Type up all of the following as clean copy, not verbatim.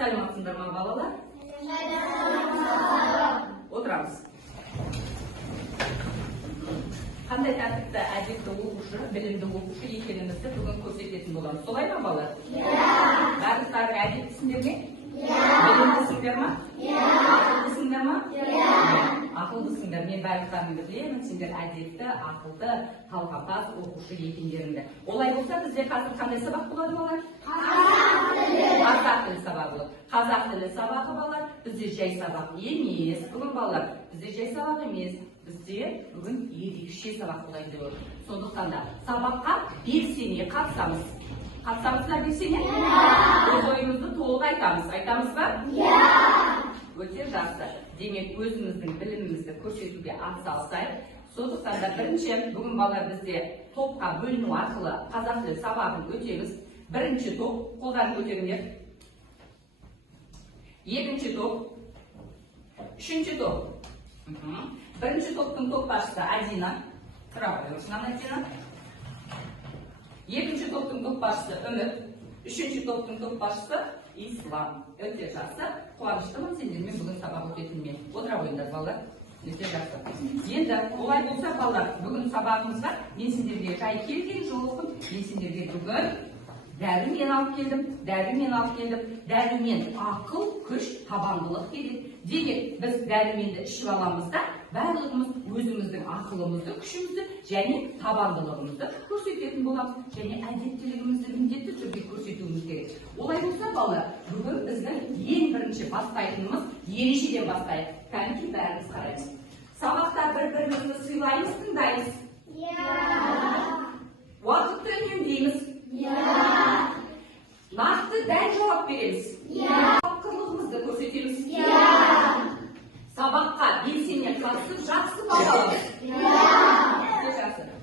Саламатсыңдар ма балалар? Отырамыз. Қандай тәртіпті, әдепті оқушы, білімді оқушы екенімізді бүгін көрсететін боламыз. Солай ма балалар? Бәріңіздер әдептісіңдер ме? Білімдісіңдер ма? Ақылдысыңдар ма? Ақылдысыңдар. Мен бәріңіздерді білемін, сендер әдепті, ақылды, талғапаз оқушы екендеріңді. Олай болса, бізде қазір қандай сабақ болады балалар? Қазақ тілі сабағы болады. Қазақ тілі сабағы балалар, бізде жай сабақ емес. Бүгін балалар, бізде жай сабақ емес. Бізде бүгін ерекше сабақ болады деп отыр. Сондықтан да сабаққа белсене қатысамыз. Қатысамыздар белсене? Өз ойымызды толық айтамыз. Айтамыз ба? Өте жақсы. Демек, өзіміздің білімімізді көрсетуге атсалысайық. Сондықтан да бірінші, бүгін балалар бізде топқа бөліну арқылы қазақ тілі сабағын өтеміз. Бірінші топ, қолдарын көтеріңдер. Екінші топ, үшінші топ. Бірінші топтың топ басшысы Адина. Тұра қойыңыздан Адина. Екінші топтың топ басшысы Үміт. Үшінші топтың топ басшысы Ислам. Өте жақсы. Қуаныштымын сендермен бүгін сабақ өтетініме. Отыра қойыңдар балалар. Өте жақсы. Енді олай болса балалар, бүгін сабағымызда мен сендерге жай келген жоқпын. Мен сендерге бүгін дәрумен алып келдім. Дәрумен ақыл, күш, табандылық келеді. Демек, біз дәруменді ішіп аламыз да, барлығымыз өзіміздің ақылымызды, күшімізді және табандылығымызды көрсететін боламыз. Және әдептілігімізді міндетті түрде көрсетуіміз керек. Олай болса балалар, бүгін біздің ең бірінші бастайтынымыз ережеден бастайық. Кәнекей бәріміз қараймыз. Сабақта бір-бірімізді сыйлаймыз, тыңдаймыз. Уақытты үнемдейміз. Нақты дәл жауап береміз. Тапқырлығымызды көрсетеміз. Сабаққа белсене қатысып жақсы бал аламыз.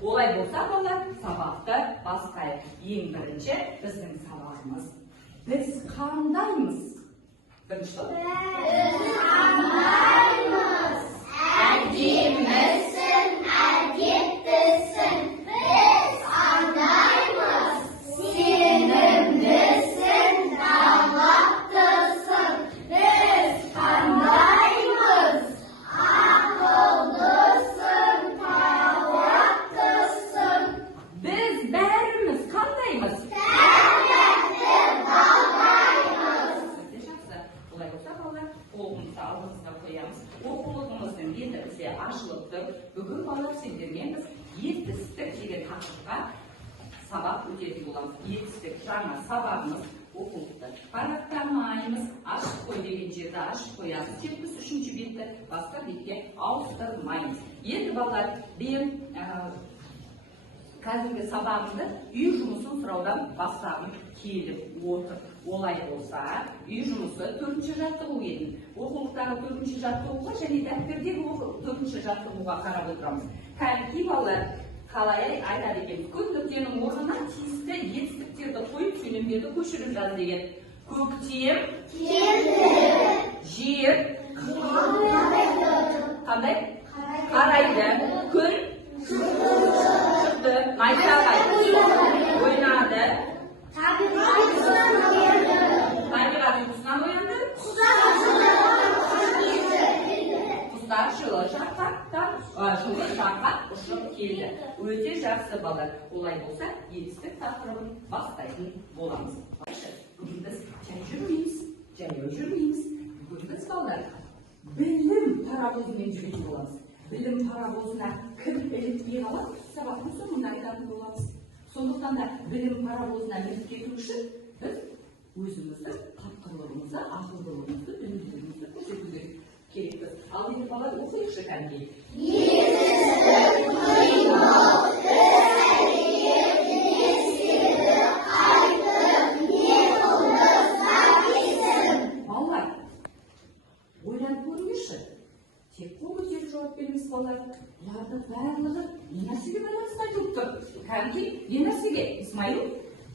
Олай болса балалар, сабақты бастайық. Ең бірінші біздің сабағымыз. Біз қандаймыз? Бірінші біз қандаймыз? Әдемісің, әдептісің. Біз қандаймыз? Сенімдісің, талаптысың. Біз қандаймыз? Ақылдысың, талаптысың. Біз бәріміз қандаймыз? Тәртіпті балдаймыз. Өте жақсы. Олай болса балалар, қолымызды алдымызға қоямыз. Оқулығымыздың беті бізде ашылып тұр. Бүгін балалар сендермен біз етістік деген тақырыпқа сабақ өтетін боламыз. Етістік жаңа сабағымыз. Оқулықты парақтамаймыз. Ашық қой деген жерді ашық қоямыз. 73-ші бетті басқа бетке ауыстырмаймыз. Енді балалар, мен қазіргі сабағымды үй жұмысын сұраудан бастағым келіп отыр. Олай болса, үй жұмысы 4-ші жаттығу еді. Оқулықтағы 4-ші жаттығуға және дәптердегі 4-ші жаттығуға қарап отырамыз. Кәнекей балалар қалай айтады екен? Күн нүктенің орнына тиісті етістіктерді қойып сөйлемдерді көшіріп жаз деген. Көктем келді, жер қандай? Қарайды. Күн шықты, найзағай ойнады. Табиғат ұйқысынан оянды. Құстар жылы жаққа ұшып келді. Өте жақсы балалар. Олай болса, етістік тақырыбын бастайтын боламыз. Бүгін біз жаяу жүрмейміз. Бүгін біз балалар білім паровозымен жүретін боламыз. Білім паровозына кім ілікпей қалады? Сабақтың соңында айтатын боламыз. Сондықтан да білім паровозына мініп кету үшін біз өзіміздің тапқырлығымызды, ақылдылығымызды, үнемділігімізді көрсету керекпіз. Ал енді балалар оқиықшы кәнекей. Етістік қимыл, іс-әрекет, естеді, қайтып, не қылды, сәбисің. Балалар, ойланып көріңізші. Тек қол көтеріп жауап беріңіз балалар. Бұлардың барлығы не нәрсеге байланысты айтылып тұр? Кәнекей, не нәрсеге? Исмаил?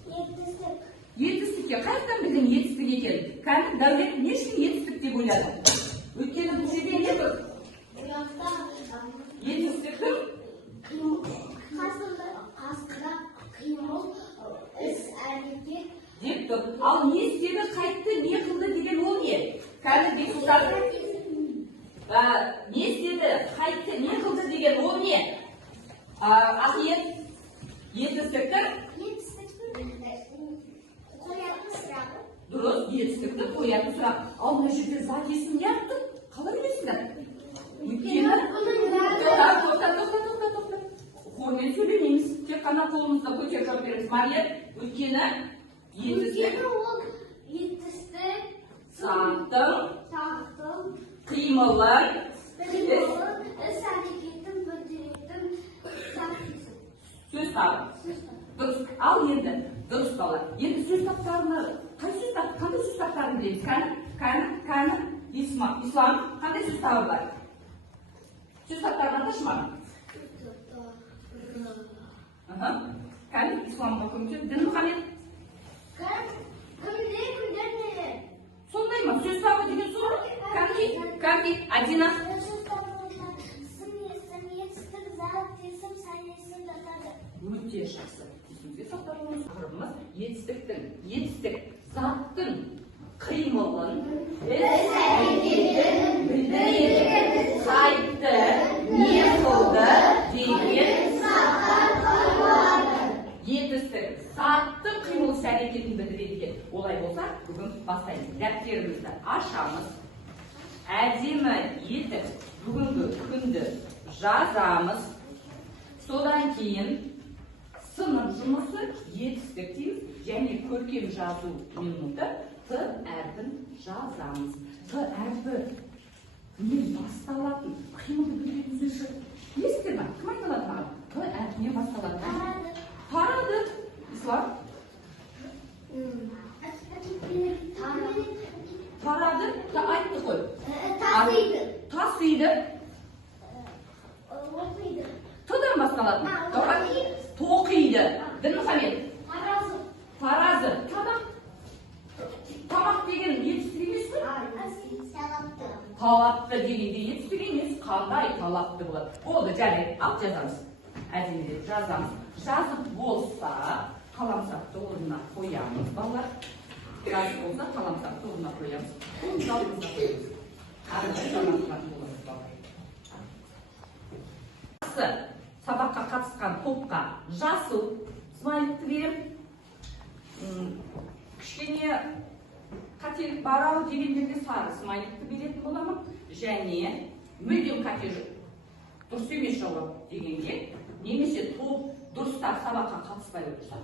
Етістік. Етістікке қайдан білдің етістік екенін? Кәнекей, Дәулет не үшін етістік деп ойлады? Өйткені бұл жерде не тұр? Етістіктің Қасында қимыл, іс-әрекет деп деп тұр. Ал не істеді, қайтты, не қылды деген ол не? Қазір дейсіз ұстаздар. Не істеді, қайтты, не қылды деген ол не? Ақиет, етістікті? Дұрыс, етістікті қоятын сұрақ. Ал мына жерде зат есім не атты? Қалай білесіңдер? Өйткені? Тоқта. Қолмен сөйлемейміз. Тек қана қолымызды көтеріп жауап береміз. Мария, өйткені етістік заттың қимылын іс-әрекетін білдіретін зат есім. сөз табы. Дұрыс. Ал енді дұрыс бала. Енді сөз таптарына қандай сөз таптарын білеміз? Кәні, ислам қандай сөз табы бар? Сөз таптарынан ташмады. Кәні, исламға көмсіз. Дін Мұхаммед? Сондай ма? Сөз табы деген соң? Кәнки, Адина? Өте жақсы. Есімізге сақтауымыз тақырыбымыз етістік заттың қимылын іс-әрекетін білдіреді. Қайтты, не қылды деген етістік заттың қимыл іс-әрекетін білдіреді екен. Олай болса, бүгін бастаймыз. Дәптерімізді ашамыз. Әдемі етіп бүгінгі күнді жазамыз. Содан кейін сынып жұмысы етістік дейміз және көркем жазу минуты Т әрпін жазамыз. Т әрпі не басталатын қимылды білдіретін сөз жоқ. Естідер ме? Кім айта алады маған? Т әрпіне басталатын. Тарады. Ислам? Тарады. Айтты қой. Тасиды. Т-дан басталатын. Тоқиды. Дін Мұхаммед? Таразы. Тамақ деген етістік емес пе? Талапты дегенде етістік емес. Қандай талапты болады? Болды, жарайды. Алып жазамыз. Әдемелеп жазамыз. Жазып болса, қаламсақты орнына қоямыз, балалар. Жазып болса, қаламсақты орнына қоямыз. Сабаққа қатысқан топқа жасыл смайликті берем. Кішкене қателік бар ау дегендерге сары смайликті беретін боламын. Және мүлдем қате дұрыс емес жауап дегенге немесе топ дұрыстап сабаққа қатыспай отырса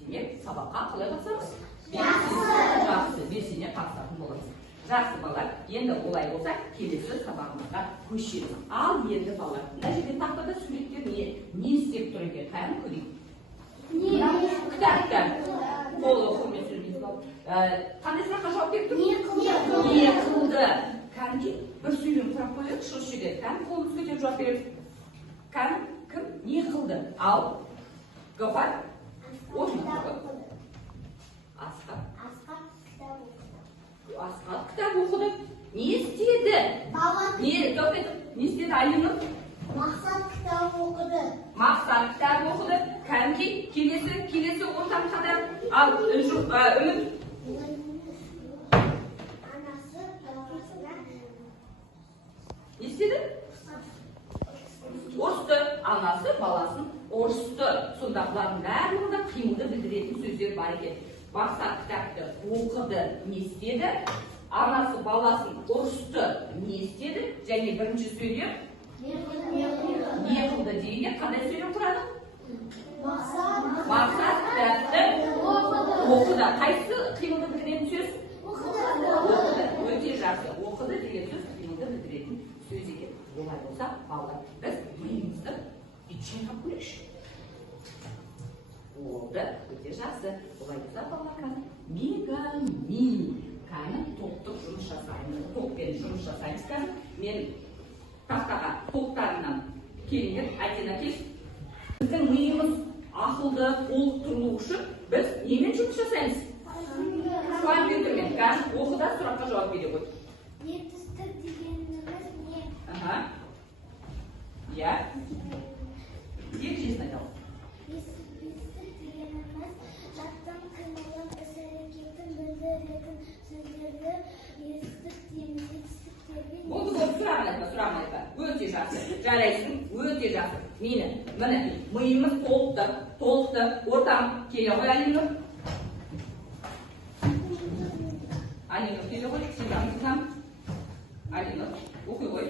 демек сабаққа қалай қатысамыз? Жақсы, белсене қатысатын боламыз. Жақсы балалар, енді олай болса келесі сабағымызға көшеміз. Ал енді балалар, мына жерде тақтада суреттер не істеп тұр екен? Қайын көрейік. Кітаптар. Қолы қолмен сөйлейміз. Қандай сұраққа жауап беріп тұр? Не қылды? Кәнки бір сөйлем сұрақ қойып, шығыс жерде. Кән қолымыз көтеріп жауап береміз. Кән кім не қылды? Ал Гафар Асқат кітап оқыды. Не істеді? Не істеді Айнұр? Мақсат кітап оқыды. Мақсат кітап оқыды. Кәнки келесі ортам қадар. Ал Үміт? Анасы баласына не істеді? Ұрысты. Анасы баласын ұрысты. Сонда бұлардың барлығында қимылды білдіретін сөздер бар екен. Мақсат кітапты оқыды, не істеді? Анасы баласын ұрысты, не істеді? Және бірінші сөйлем не қылды дегенде қандай сөйлем құрады? Мақсат кітапты оқыды. Қайсы қимылды білдіретін сөз? Оқыды. Өте жақсы. Оқыды деген сөз қимылды білдіретін сөз екен. Олай болса, балалар, біз миымызды итшайнап көрейікші. Oldu. Өте жақсы. Олай болса балалар мегами. Кәні топтық жұмыс жасаймыз. Топпен жұмыс жасаймыз кәні. Мен тақтаға топтарынан келіңдер. Айтена кеш. Біздің миымыз ақылды толықтырылу үшін біз немен жұмыс жасаймыз? Компьютермен. Кәні оқыда сұраққа жауап бере қой. Етістік дегеніміз не? Я. Егжесін айталым. Етістік дегеніміз заттың жарайсың, өте жақсы. Мені, міне, миымыз толықты, ортам келе ғой, Алинұр. Алинұр келе ғой, сен Алинұр, оқи ғой.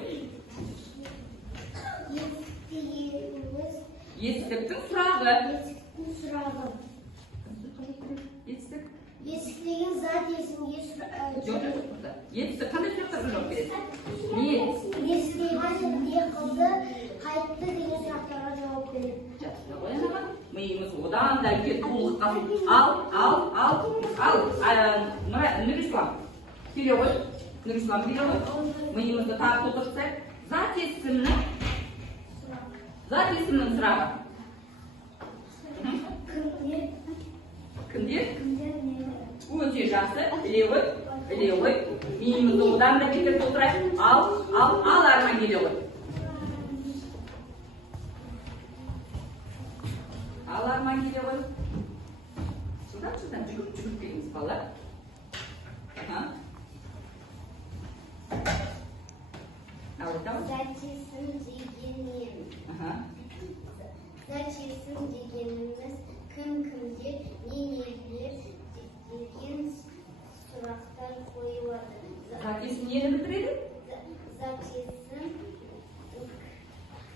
Етістіктің сұрағы. Есіктің сұрағы. Етістік. Есік деген зат есімге Жоқ. Етістік қандай сұрақтарға жауап береді? Не? Есік не қылды, қайтты деген сұрақтарға жауап береді. Жақсы ғой, анаға. Миымыз одан да үлкен толыққа. Нұрислам. Келе ғой. Нұрислам келе ғой. Миымызды тағы толтырсақ. Зат есімнің сұрағы. Кімдер? Өте жақсы. Іле ғой. Миымызды одан да бетер толтырайық. Ал Арман келе ғой. Ал Арман келе ғой. Жылдан жүгіріп келіңіз бала. Зат дегеніміз кім-кімдер, не-нелер деген сұрақтар қойылады. Зат есім нені білдіреді? Зат есім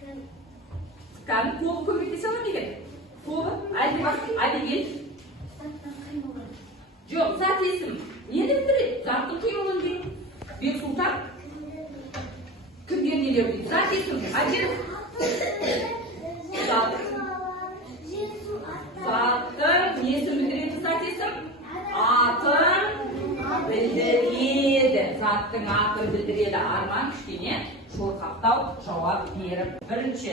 кім? Кәдім қолы көмектесе ала ма екен? Қолы? Әлде кел. Жоқ, зат есім нені білдіреді? Заттың қимылын дейді. Бексұлтан? Кімдер нелер дейді? Зат есім. Заттың несін білдіреді зат есім? Атын білдіреді. Заттың атын білдіреді. Арман кішкене шорқақтау жауап беріп бірінші.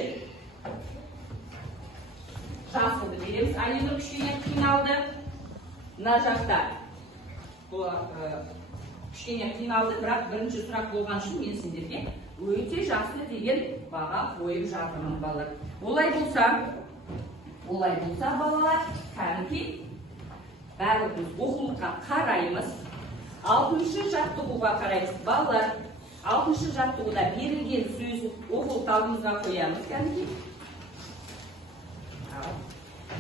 Жасылды береміз. Алинұр кішкене қиналды. Мына жақта кішкене қиналды, бірақ бірінші сұрақ болған үшін мен сендерге өте жақсы деген баға қойып жатырмын балалар. Олай болса балалар, кәнекей бәріміз оқулыққа қараймыз. 6-шы жаттығуға қараймыз. Балалар, 6-шы жаттығуда берілген сөз оқулықты алдымызға қоямыз. Кәнекей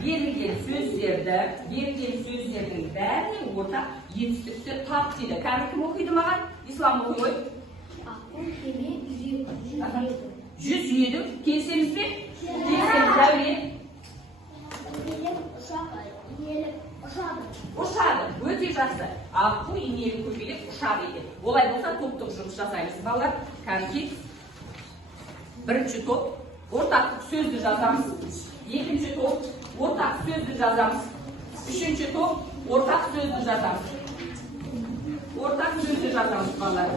берілген сөздердің бәріне ортақ етістікті тап дейді. Кәні кім оқиды маған? Ислам оқи ғой. Аққу, кеме, 107. Келісеміз бе? Келісеміз. Дәулет. Ұшады. Өте жақсы. Аққу, инелі, көбелек ұшады екен. Олай болса топтық жұмыс жасаймыз. Балалар, кәнекей. Бірінші топ. Ортақ сөзді жазамыз. Екінші топ. Ортақ сөзді жазамыз. Үшінші топ. Ортақ сөзді жазамыз. Балалар.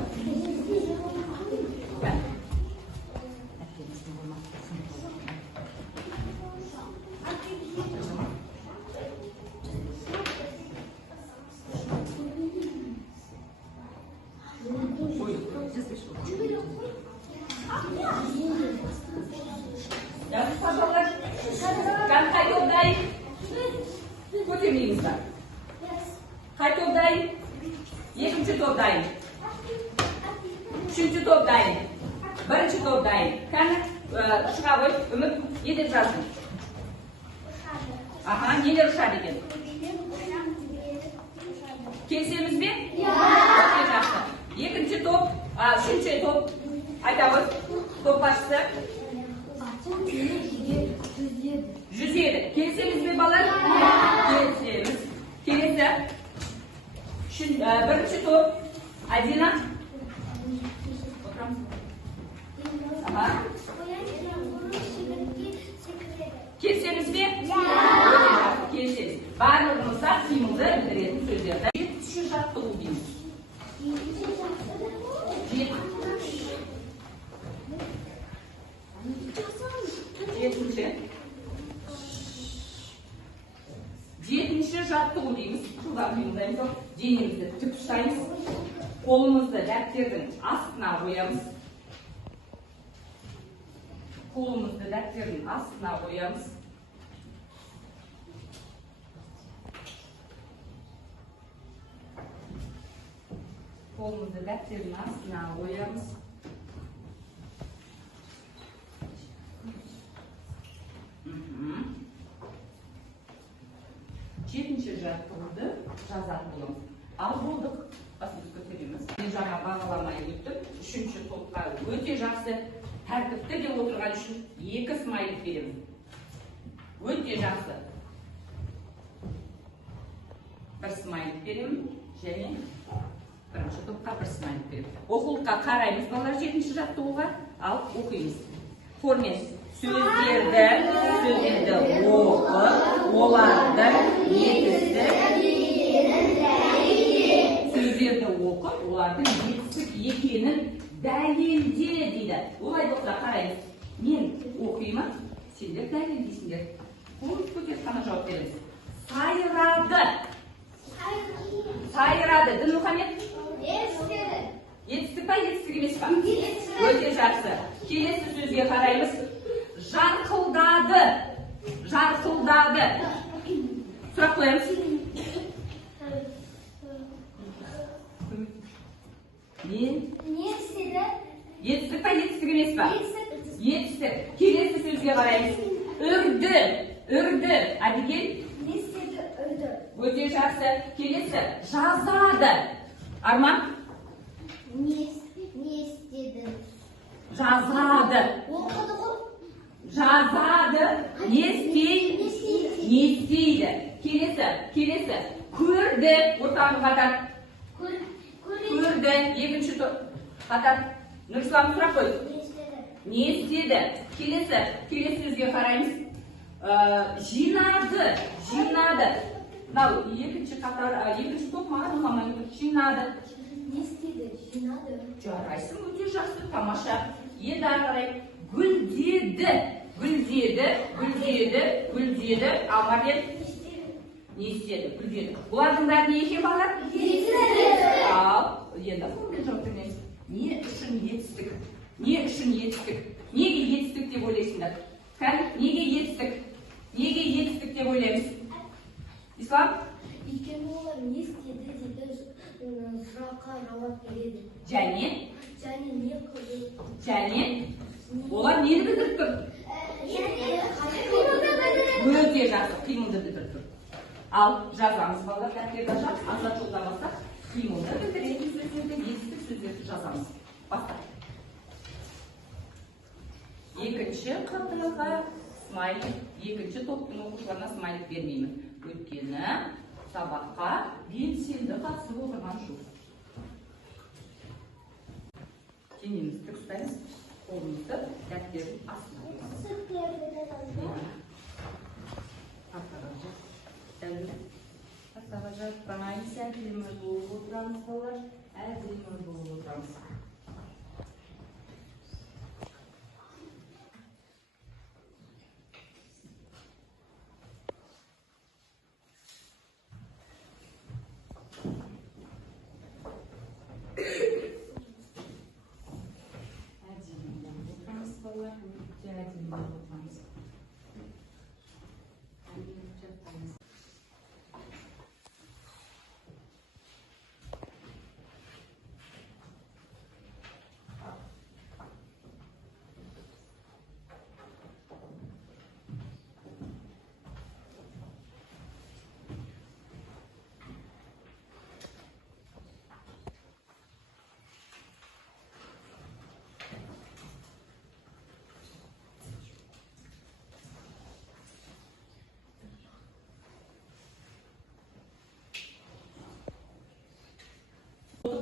Қай топ дайын? Көтермейміз ба? Қай топ дайын? Екінші топ дайын. Үшінші топ дайын. Бірінші топ дайын. Кәні шыға ғой, үміт, едеп жаздың. Нелер ұшады екен? Келсеміз бе? Екінші топ, үшінші топ, айта ғой, топ басшысы. 107. Келсеміз бе балар? Келсеміз. Келесі. Бірінші топ. Адина. Келсеміз бе? Келсеміз. Барлығымызда қимылды білдіретін сөздерді. 7-ші жаттығу дейміз. 7-ші жаттығу дейміз. Шуға қимылдаймыз. Денемізді тік ұстаймыз. Қолымызды дәптердің астына қоямыз. жетінші жаттығуды жазатын боламыз. Ал болдық. Басымызды көтереміз. Мен жаңа бағаламай өттім. Үшінші топқа өте жақсы тәртіпті деп отырған үшін 2 смайлик беремін. Өте жақсы. 1 смайлик беремін және бірінші топқа 1 смайлик беремін. Оқулыққа қараймыз балалар жетінші жаттығуға, ал оқимыз. Формен сөздерді оқып, олардың етістік екенін дәлелде дейді. Олай болса қараймыз. Мен оқимын, сендер дәлелдейсіңдер. Қолыңызды көтеріп қана жауап береміз. Сайрады. Сайрады. Дінмұхамед? Етістік па, етістік емес па? Өте жақсы. Келесі сөзге қараймыз. Жарқылдады. Жарқылдады. Сұрақ қоямыз. Не істеді? Етістік па, етістік емес па? Етістік. Келесі сөзге қараймыз. Үрді. Үрді. Әбігел? Не істеді? Үрді. Өте жақсы. Келесі. Жазады. Арман? Не істеді? Жазады. Оқыды ғой? Жазады. Не істейді. Келесі. Көрді. Ортаңғы қатар. Көрді. Екінші қатар. Нұрислам сұрақ қой. Не істеді? Келесі сөзге қараймыз. Жинады. Мынау екінші топ маған ұнамай тұр. Жинады. Не істеді? Жинады. Жарайсың, өте жақсы, тамаша. Енді ары қарай. Гүлдеді. Ал Мария? Не істеді? Гүлдеді. Бұлардың бәрі не екен балалар? Ал, енді формен жауап береміз. Не үшін етістік? Неге етістік деп ойлайсыңдар? Неге етістік деп ойлаймыз? Ислам? Өйткені олар не істеді дейді сұраққа жауап береді. Және не қылды? Олар нені білдіріп тұр? Өте жақсы, қимылды білдіріп тұр. Ал жазамыз балалар, дәптерді ашып, азат жолда бастап, қимылды білдіретін сөздерді, етістік сөздерді жазамыз. Бастап. Екінші қатарға смайлик, екінші топтың оқушыларына смайлик бермеймін. Өйткені сабаққа белсенді қатысып отырған жоқ. Денемізді ұстаймыз, қолымызды дәптердің астына қоймыз. Тақтаға жатпаңыз, әдемі болып отырамыз балалар, әдемі болып отырамыз.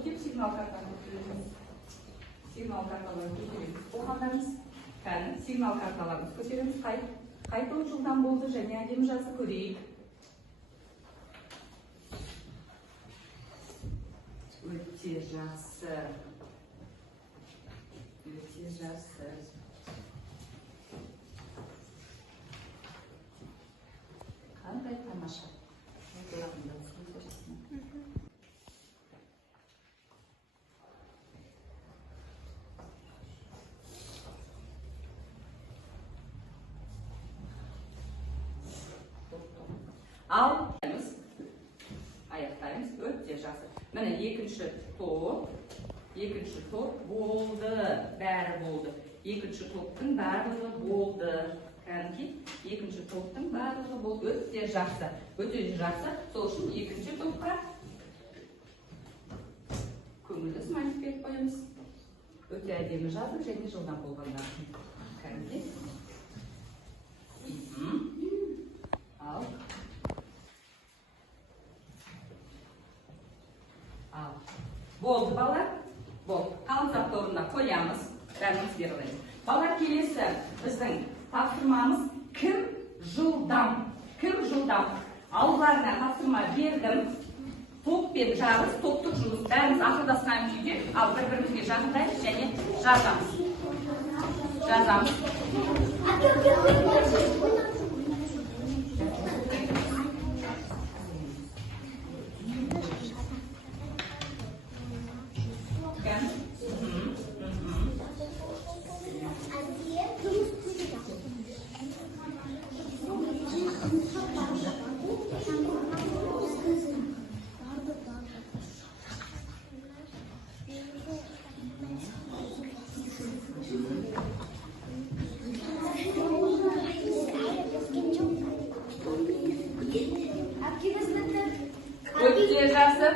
Деп сигнал картаны көтереміз. Сигнал карталарын көтереміз. Оқығандарымыз сигнал карталарын көтереміз. Қайта жылдан болды және әдемі жазып көрейік. Өте жақсы. Қандай тамаша. Ал аяқтаймыз. Өте жақсы. Міне екінші топ болды. Бәрі болды. Екінші топтың барлығы болды. Кәдімгі екінші топтың барлығы бұл өте жақсы. Өте жақсы. Сол үшін екінші топқа көңілді смайлик беріп қоямыз. Өте әдемі жазып және жылдам болғандар. Кәдімгі. Ал. Болды, балалар. Болды. Қалымсақ торында қоямыз. Бәріміз беріледі. Балалар, келесі біздің тапсырмамыз кім жылдам? Кім жылдам? Ауларына тапсырма бердім. Топпен жарыс, топтық жұмыс. Бәріміз ақылдасқан күйде, ал бір-бірімізге жақындаймыз және жазамыз. Өте жақсы.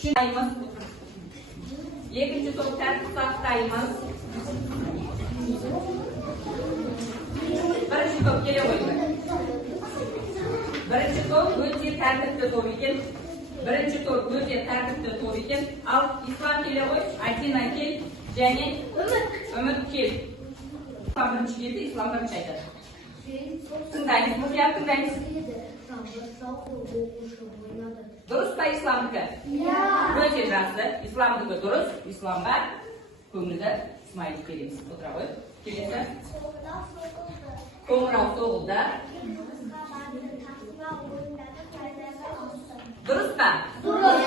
Шынаймыз. Екінші топ тәртіп сақтаймыз. Бірінші топ келе қойды. Бірінші топ өте тәртіпті топ екен. Бірінші топ өте тәртіпті топ екен. Ал Ислам келе қой, Айтина кел, және Үміт кел. Ислам бірінші келді, Ислам бірінші айтады. Тыңдаймыз, мұқият тыңдаймыз. Дұрыс па Исламдікі? Өте жақсы. Исламдікі дұрыс. Исламға көңілді смайлик береміз. Отыра қой. Келесі. Қоңырау соғылды. Дұрыс па? Дұрыс.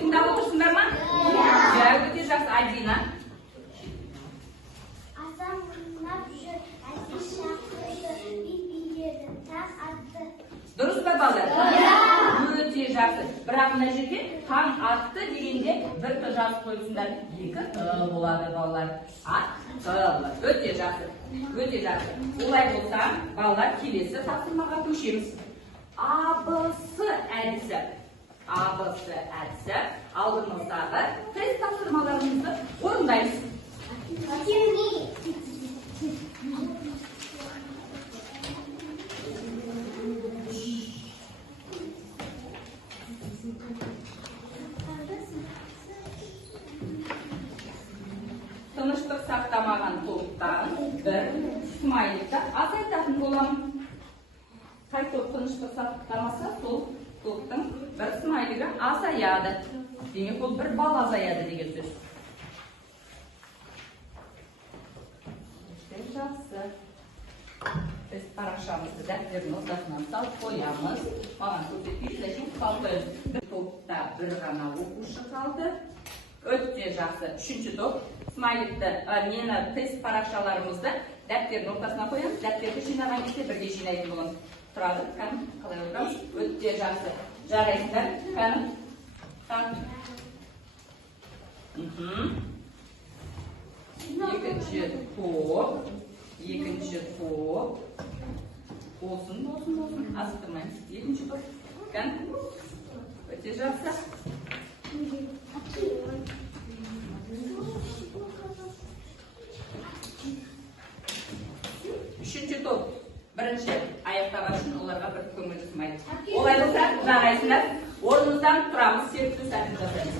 Тыңдап отырсыңдар ма? Өте жақсы. Альбина. Дұрыс па балалар? Өте жақсы. Бірақ мына жерде таң атты дегенде бір т жазып қойсыңдар. Екі т болады балалар. Атты. Өте жақсы. Өте жақсы. Олай болса, балалар келесі тапсырмаға көшеміз. АБС әдісі. АБС әдісі. Алдымыздағы тест тапсырмаларымызды орындаймыз. Тыныштық сақтамаған топтан бір смайликті азайтатын боламын. Қай топ тыныштық сақтамаса, сол топтың бір смайлигі азаяды. Демек, ол бір бал азаяды деген сөз. Жақсы. Біз парақшамызды дәптердің ортасынан салып қоямыз. Маған көрсетпейсіз, әшін қалып қоямыз. Бір топта бір ғана оқушы қалды. Өте жақсы. Үшінші топ. Смайликті, мені тест парақшаларымызды дәптердің ортасына қоямыз. Дәптерді жинаған кезде бірге жинайтын боламыз. Тұрады, кәнім, қалай отырамыз? Өте жақсы. Жарайсыздар, кәнім. Екінші топ. Екінші топ. Болсын. Азықтырмаймыз. Екінші топ. Кәнім. Өте жақсы. Үшінші топ. Бірінші аяқтаған үшін оларға бір көңіл түсмайды. Олай болса, жарайсыңдар. Орнымыздан тұрамыз, серікті сәтін жасаймыз.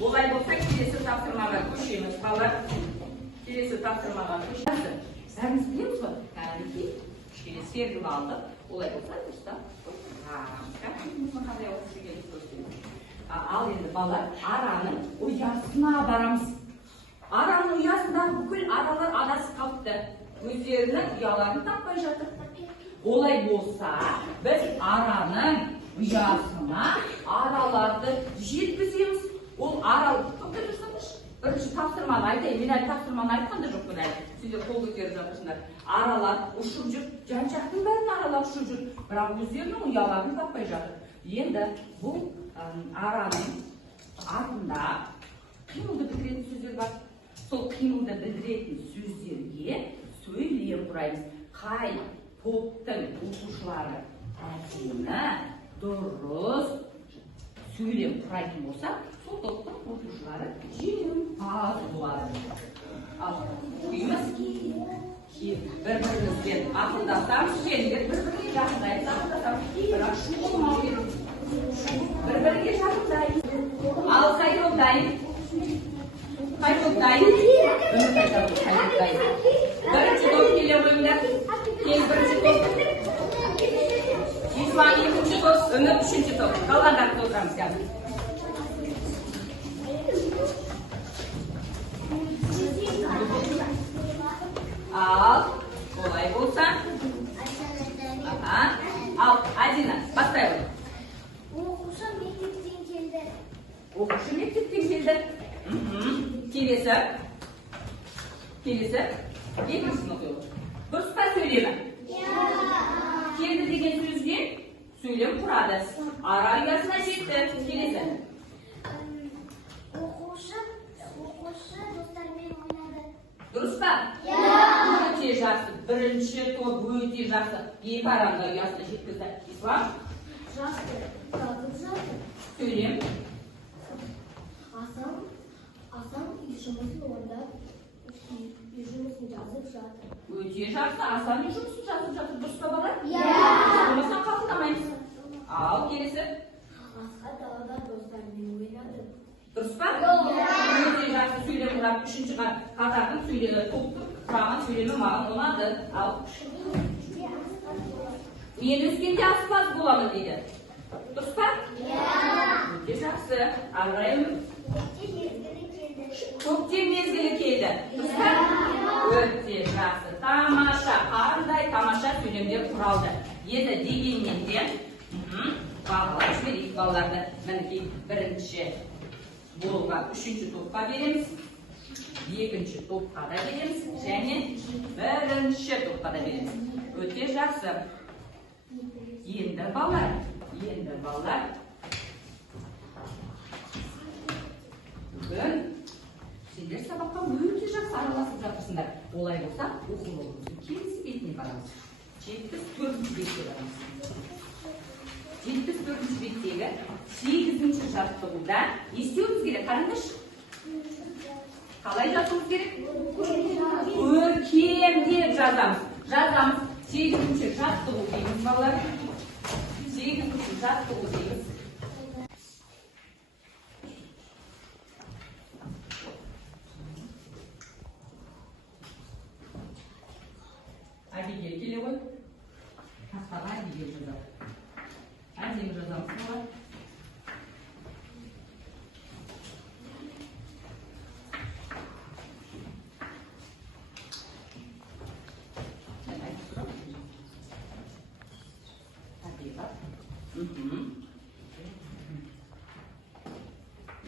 Олай болса, келесі тапсырмаға көшеміз. Балалар, келесі тапсырмаға көшеміз. Бәріміз білеміз ғой? Кәдімгі кішкене сергіп алдық. Олай болса, дұрыстап. Ал енді балалар, араның ұясына барамыз. Араның ұясындағы бүкіл аралар адасып қалыпты. Өздерінің ұяларын таппай жатыр. Олай болса, біз араның ұясына араларды жеткіземіз. Ол арал, тоқтай жүрсіңдерші. Бірінші тапсырманы айтайын, мен әлі тапсырманы айтқанда жоқпын әлі. Сендер қол көтеріп жатырсыңдар. Аралар ұшып жүр, жан-жақтың бәрін аралап ұшып жүр. Бірақ өздерінің ұяларын таппай жатыр. Енді бұл араның артында қимылды білдіретін сөздер бар. Сол қимылды білдіретін сөздерге сөйлем құраймыз. Қай топтың оқушылары әдемі, дұрыс сөйлем құрайтын болса, сол топтың оқушылары жеңімпаз болады. Ал үйіміз бір-бірімізбен ақылдасамыз, келіңдер бір-біріне жақындаймыз, ақылдасамыз. Бірақ шу болмау керек. Бір-бірге жақындаймыз. Ал қай топ дайын? Қай топ дайын? Бірінші топ келе қойыңдар. Кел бірінші топ. Ислам екінші топ, Үміт үшінші топ. Қалғандарды отырамыз қазір. Ал, олай болса. Ал, Адина, бастай ғой. Оқушы мектептен келді. Оқушы мектептен келді. Келесі. Екіншісін оқиық. Дұрыс па сөйлемі? Келді деген сөзден сөйлем құрады. Ара ұясына жетті. Келесі. Оқушы достармен ойнады. Дұрыс па? Өте жақсы. Бірінші топ өте жақсы. Екі араның ұясына жеткізді. Ислам? Жақсы. Жазып жатыр. Сөйлем. Асан жұмысын орындап, жұмысын жазып жатыр. Өте жақсы. Асан жұмысын жазып жатыр. Дұрыс па бала? Болмаса қабылдамаймыз. Ал келесі. Асқар далада достармен ойнады. Дұрыс па? Өте жақсы сөйлем құрап, үшінші қатардың сөйлемі, топтың құрамын сөйлемі маған ұнады. Ал мен өскенде аспаз боламын дейді. Дұрыс па? Өте жақсы. Арайым. Көктем мезгілі келді. Дұрыс па? Өте жақсы. Тамаша. Қандай тамаша сөйлемдер құралды. Енді дегенмен де бағалап жіберейік балаларды. Мінекей бірінші болған үшінші топқа береміз. Екінші топқа да береміз. Және бірінші топқа да береміз. Өте жақсы. Енді балалар. Бүгін сендер сабаққа өте жақсы араласып жатырсыңдар. Олай болса, оқулығымыздың келесі бетіне барамыз. 74-ші бетке барамыз. 74-ші беттегі 8-ші жаттығуда не істеуіміз керек? Қараңдаршы. Қалай жазуымыз керек? Көркем деп жазамыз. 8-ші жаттығу дейміз балалар. 8-ші жаттығу дейміз. Әдегел келе ғой. Тақтаға әдегел жазады. Әдемі жазамыз ғой.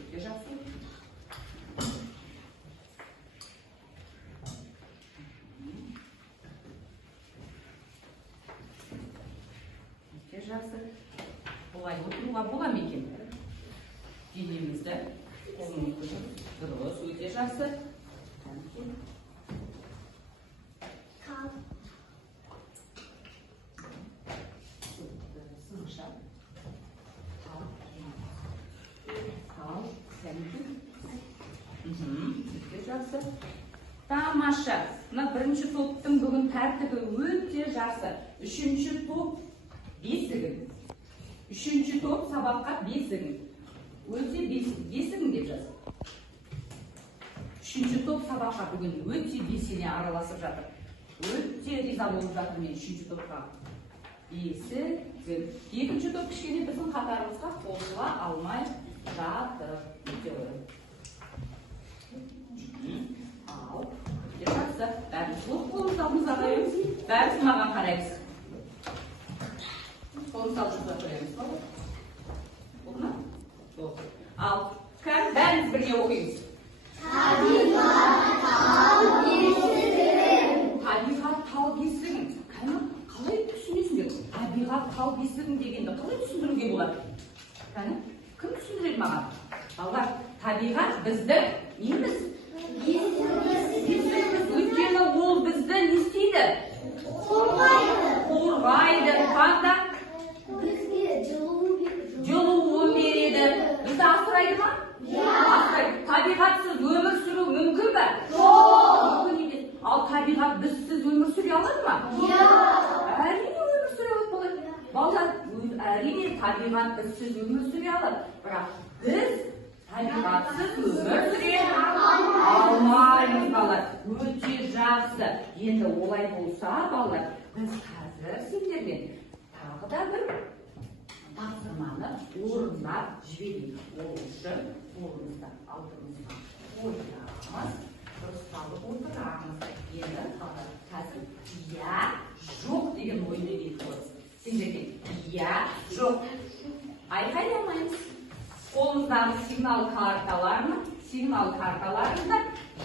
Өте жақсы. Жақсы. Олай отыруға бола ма екен? Денемізді қолымызды дұрыс, өте жақсы. Сынша. Өте жақсы. Тамаша. Мына бірінші топтың бүгін тәртібі өте жақсы. Үшінші топ бесігін. Үшінші топ сабаққа бесігін. Өте бесігін деп жаз. Үшінші топ сабаққа бүгін өте белсене араласып жатыр. Өте риза болып жатыр мен үшінші топқа. Есігін. Екінші топ кішкене біздің қатарымызға қосыла алмай жатыр. Ал. Жақсы. Бәріміз қолымызды алдымызға қоямыз. Бәріміз маған қараймыз. Қолымызды алдымызға қоямыз. Болды ма? Болды. Ал. Бәріміз бірге оқимыз. Табиғат тал бесігін. Қалай түсінесіңдер? Табиғат тал бесігін дегенді қалай түсіндіруге болады? Кім түсіндіреді маған? Балалар, табиғат біздің неміз? Өйткені ол бізді не істейді? Қорғайды. Қанда? Жылуын береді. Бізді асырайды ма? Асырайды. Табиғатсыз өмір сүру мүмкін бе? Ал табиғат бізсіз өмір сүре алады ма? Әрине өмір сүре алады. Балалар, әрине табиғат бізсіз өмір сүре алады. Бірақ біз табиғатсыз өмір сүре алмаймыз балалар. Өте жақсы. Енді олай болса балалар, біз қазір сендермен тағы да бір тапсырманы орындап жіберейік. Ол үшін қолымызды алдымызға қоямыз. Дұрысталып отырамыз. Енді қазір иә, жоқ деген ойды айтамыз. Сендерге иә, жоқ. Айқайламаймыз. Қолымыздағы сигнал карталарында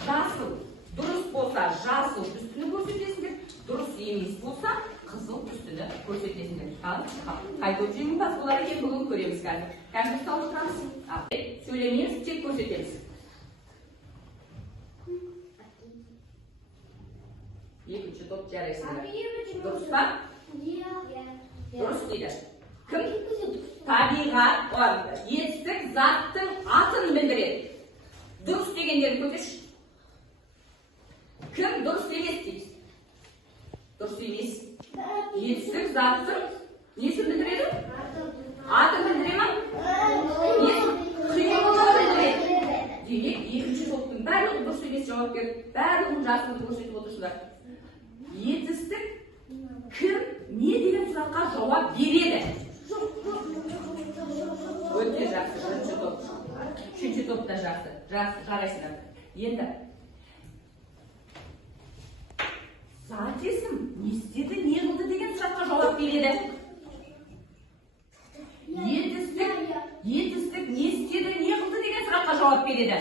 жасыл. Дұрыс болса жасыл түстіні көрсетесіңдер. Дұрыс емес болса қызыл түстіні көрсетесіңдер. Қай көп жеңімпаз болар екен бүгін көреміз қазір. Қазір салып тұрамыз. Сөйлемейміз, тек көрсетеміз. Екінші топ жарайсыңдар. Дұрыс па? Дұрыс дейді. Кім? Табиғат, етістік заттың атын білдіреді. Дұрыс дегендерін көтерші. Кім дұрыс емес дейді? Дұрыс емес. Етістік заттың несін білдіреді? Атын білдіре ма? Қимылын білдіреді. Демек, екінші топтың барлығы дұрыс емес жауап берді. Барлығын жасылды көрсетіп отырсыздар. Етістік кім не деген сұраққа жауап береді? Өте жақсы, бірінші топ. Үшінші топ та жақсы. Жарайсыңдар. Енді зат есім не істеді, не қылды деген сұраққа жауап береді. Етістік не істеді, не қылды деген сұраққа жауап береді.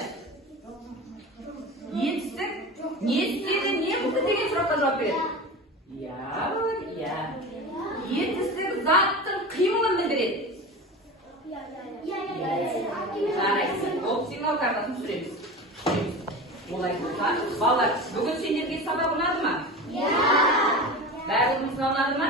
Етістік не істеді, не қылды деген сұраққа жауап береді. Иә. Етістік заттың қимылын білдіреді. Жарайсың. Ол сигнал картасын түсіреміз. Олай болса, балалар, бүгін сендерге сабақ ұнады ма? Бәрімізге ұнады ма?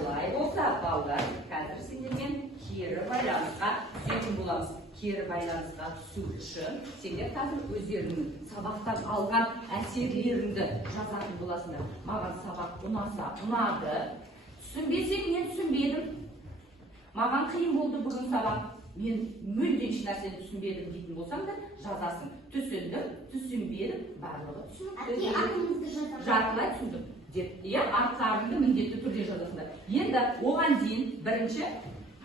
Олай болса, балалар, қазір сендермен кері байланысқа түсетін боламыз. Кері байланысқа түсу үшін сендер қазір өздерінің сабақтан алған әсерлеріңді жазатын боласыңдар. Маған сабақ ұнаса, ұнады. Түсінбесем, мен түсінбедім. Маған қиын болды бүгін сабақ. Мен мүлдем еш нәрсені түсінбедім дейтін болсам да жазасың. Түсіндім, түсінбедім, барлығы түсінікті. Жартылай түсіндім деп, арттарыңды міндетті түрде жазасыңдар. Енді оған дейін бірінші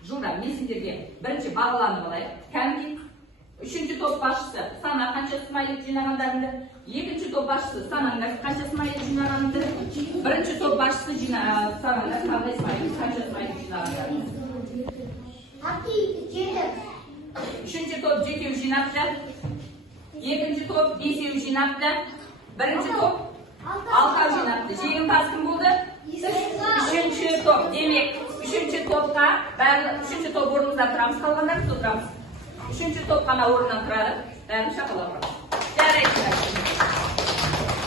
жылда мен сендерге бірінші бағаланып алайық. Кәмде үшінші топ басшысы сана қанша смайлик жинағандарыңды, екінші топ басшысы санаңдар қанша смайлик жинағаныңды, бірінші топ басшысы санаңдар қандай смайлик, қанша смайлик жинағандарыңды. Үшінші топ жетеу жинапты, екінші топ бесеу жинапты, бірінші топ алтау жинапты. Жеңімпаз кім болды? Үшінші топ. Демек, үшінші топқа үшінші топ орнымызда тұрамыз, қалғандар отырамыз. Үшінші топ қана орнынан тұрады. Бәрін шақалап тұрамыз. Жарайсыздар.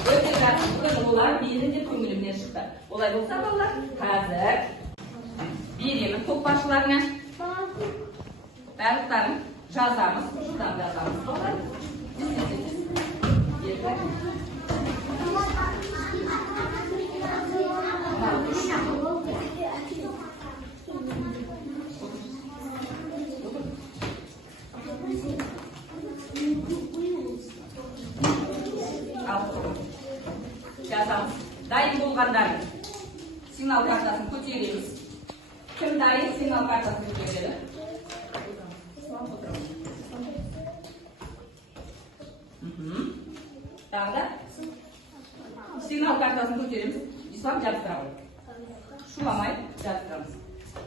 Өте жақсы, бүгін олар менің де көңілімнен шықты. Олай болса балалар, қазір беремін топ басшыларына. Барлықтарын жазамыз, жылдан жазамыз. Олар жазамыз. Дайын болғандар Сигнал картасын көтереміз. Кім дайын сигнал картасын көтереді? Тағы да сигнал картасын көтереміз. Ислам жабыстыра қой. Шуламай жабыстырамыз.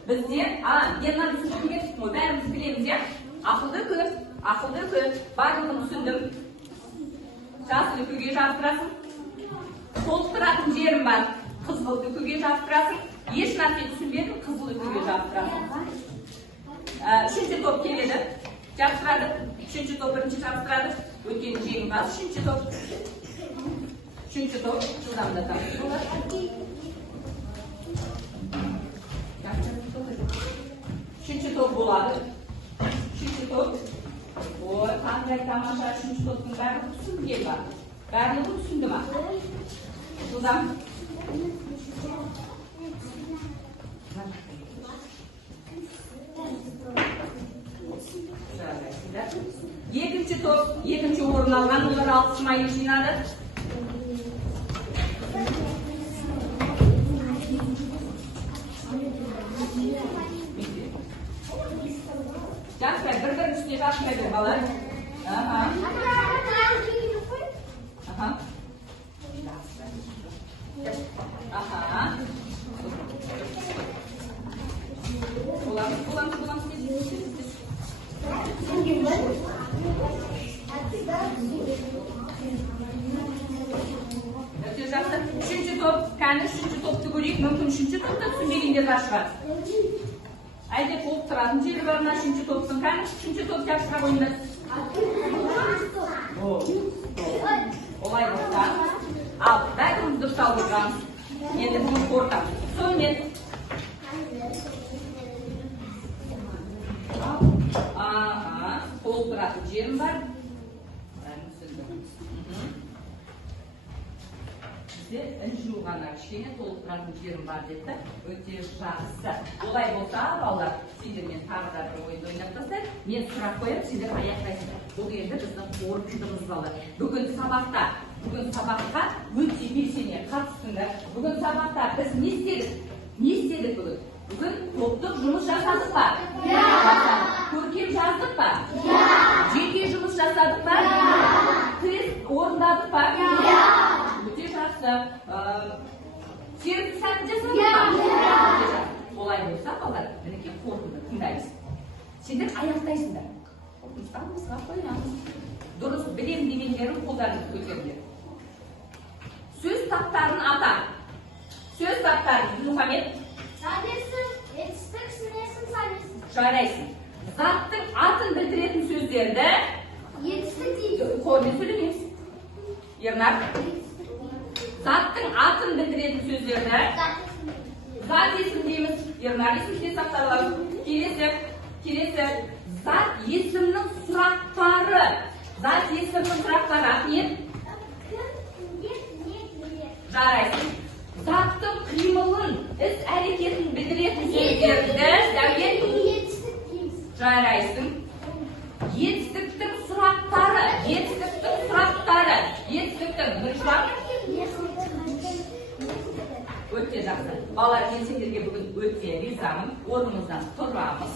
Бізде, Герман түсіндірмеге түстім ғой, бәріміз білеміз, я? Ақылды көз, барлығын түсіндім. Жасыл үкіге жабыстырасың. Толықтыратын жерім бар. Қызыл үкіге жабыстырасың. Еш нәрсе түсінбедім, қызыл үкіге жабыстырасың. Үшінші топ келеді. Жабыстырады. Үшінші топ бірінші жабыстырады. Өткен жеңімпаз. Үшінші топ жылдамдатамыз. Үшінші топ болады. Үшінші топ. Ой, қандай тамаша үшінші топтың барлығы түсінген бар. Барлығы түсінді ма? Жылдам. Екінші топ, екінші орын алған, олар 60 майы жинады. Жақсы, бір-бірін үстіне жақсынай бер, балар. Үшінші топ, кәні үшінші топты көрейік, мүмкін үшінші топты түсінбегендер бар шығар. Әлде толықтыратын жері бар ма үшінші топтың, кәні үшінші топ жақсыра қойыңдар. Олай болса, ал бәріміз дұрыстау тұрғанбыз. Енді бұны қорытамыз. Сонымен толықтыратын жерім бар. Бізде інжу ғана кішкене толықтыратын жерім бар деді. Өте жақсы. Олай болса, балалар, сендермен тағы да бір ойын ойнап тастайық. Мен сұрақ қоямын, сендер аяқтайсыңдар. Бұл енді біздің қорытындымыз балалар. Бүгін сабаққа өте белсене қатыстыңдар. Бүгін сабақта біз не істедік? Бүгін? Бүгін топтық жұмыс жасадық па? Көркем жаздық па? Жеке жұмыс жасадық па? Тест орындадық па? Өте жақсы. Серікті сәтті жасадық па? Олай болса, балалар, мінекей қорытынды тыңдаймыз. Сендер аяқтайсыңдар. Қорытындымызға қоямыз. Дұрыс білем демеңдерін қолдарыңызды көтеріңдер. Сөз таптарын ата. Сөз таптарын, Мұхаммед. Жарайсың. Заттың атын білдіретін сөздерді қолмен сөйлемейміз. Ернар. Заттың атын білдіретін сөздерді зат есім дейміз. Ернар есімде сақталған. Келесі. Зат есімнің сұрақтары. Зат есімнің сұрақтары. Ахмет. Жарайсың. Заттың қимылын, іс-әрекетін білдіретін сөздерді жарайсың. Етістіктің сұрақтары. Өте жақсы. Балалар, мен сендерге бүгін өте ризамын. Орнымыздан тұрамыз.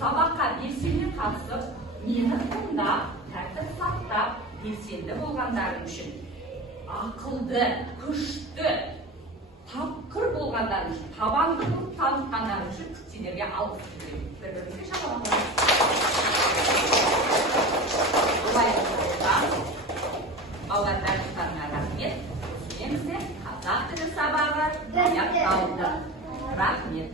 Сабаққа белсене қатысып, мені тыңдап, тәртіп сақтап, белсенді болғандарың үшін, ақылды, күшті, тапқыр болғандарың үшін, табанды болып танытқандарың үшін сендерге алғыс білдіремін. Бір-бірімізге шапалақтаймыз. Олай болса, балалар бәріңіздеріне рахмет. Қазақ тілі сабағы аяқталды. Рахмет.